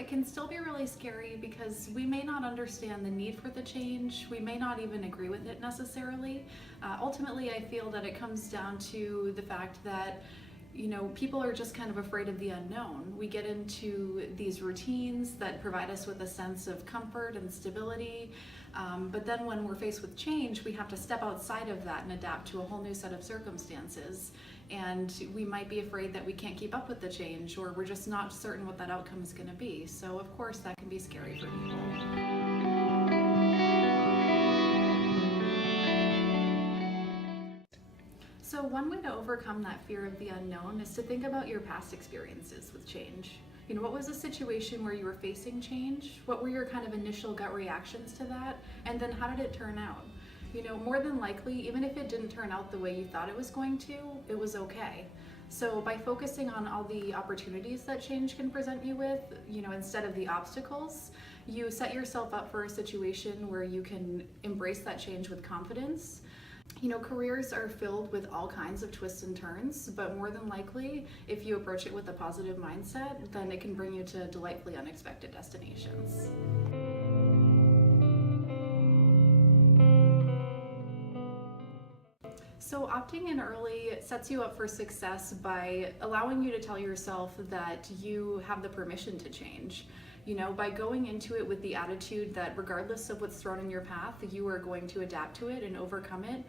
it can still be really scary because we may not understand the need for the change. We may not even agree with it necessarily. Ultimately, I feel that it comes down to the fact that people are just kind of afraid of the unknown. We get into these routines that provide us with a sense of comfort and stability, but then when we're faced with change, we have to step outside of that and adapt to a whole new set of circumstances. And we might be afraid that we can't keep up with the change, or we're just not certain what that outcome is going to be. So of course that can be scary for people. So one way to overcome that fear of the unknown is to think about your past experiences with change. What was a situation where you were facing change? What were your kind of initial gut reactions to that? And then how did it turn out? More than likely, even if it didn't turn out the way you thought it was going to, it was okay. So by focusing on all the opportunities that change can present you with, instead of the obstacles, you set yourself up for a situation where you can embrace that change with confidence. Careers are filled with all kinds of twists and turns, but more than likely, if you approach it with a positive mindset, then it can bring you to delightfully unexpected destinations. So opting in early sets you up for success by allowing you to tell yourself that you have the permission to change. By going into it with the attitude that regardless of what's thrown in your path, you are going to adapt to it and overcome it,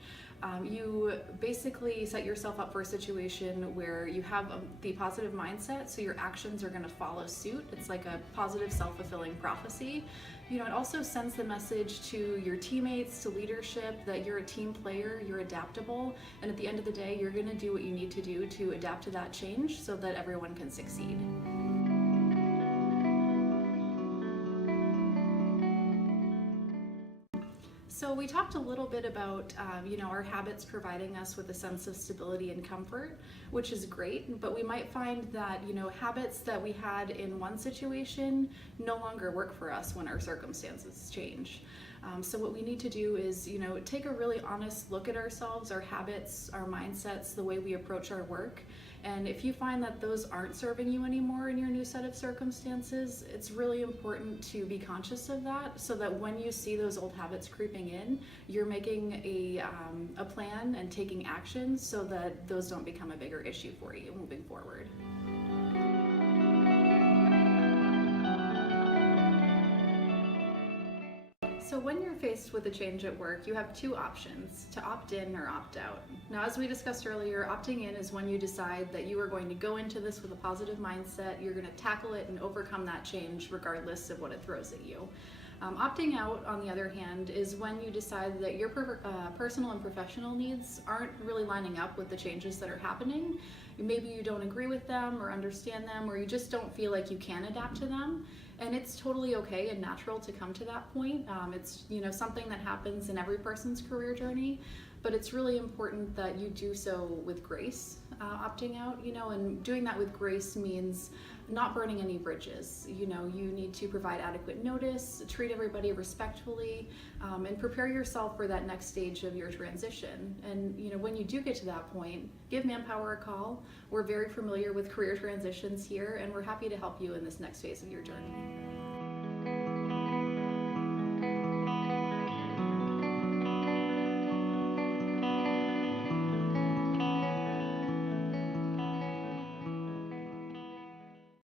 you basically set yourself up for a situation where you have the positive mindset, so your actions are going to follow suit. It's like a positive self-fulfilling prophecy. It also sends the message to your teammates, to leadership, that you're a team player, you're adaptable, and at the end of the day, you're going to do what you need to do to adapt to that change so that everyone can succeed. So we talked a little bit about our habits providing us with a sense of stability and comfort, which is great, but we might find that habits that we had in one situation no longer work for us when our circumstances change. So what we need to do is take a really honest look at ourselves, our habits, our mindsets, the way we approach our work. And if you find that those aren't serving you anymore in your new set of circumstances, it's really important to be conscious of that so that when you see those old habits creeping in, you're making a plan and taking action so that those don't become a bigger issue for you moving forward. So when you're faced with a change at work, you have two options: to opt in or opt out. Now, as we discussed earlier, opting in is when you decide that you are going to go into this with a positive mindset, you're going to tackle it and overcome that change regardless of what it throws at you. Opting out, on the other hand, is when you decide that your personal and professional needs aren't really lining up with the changes that are happening. Maybe you don't agree with them or understand them, or you just don't feel like you can adapt to them. And it's totally okay and natural to come to that point. It's something that happens in every person's career journey, but it's really important that you do so with grace, opting out, and doing that with grace means not burning any bridges. You need to provide adequate notice, treat everybody respectfully, and prepare yourself for that next stage of your transition. And when you do get to that point, give Manpower a call. We're very familiar with career transitions here, and we're happy to help you in this next phase of your journey.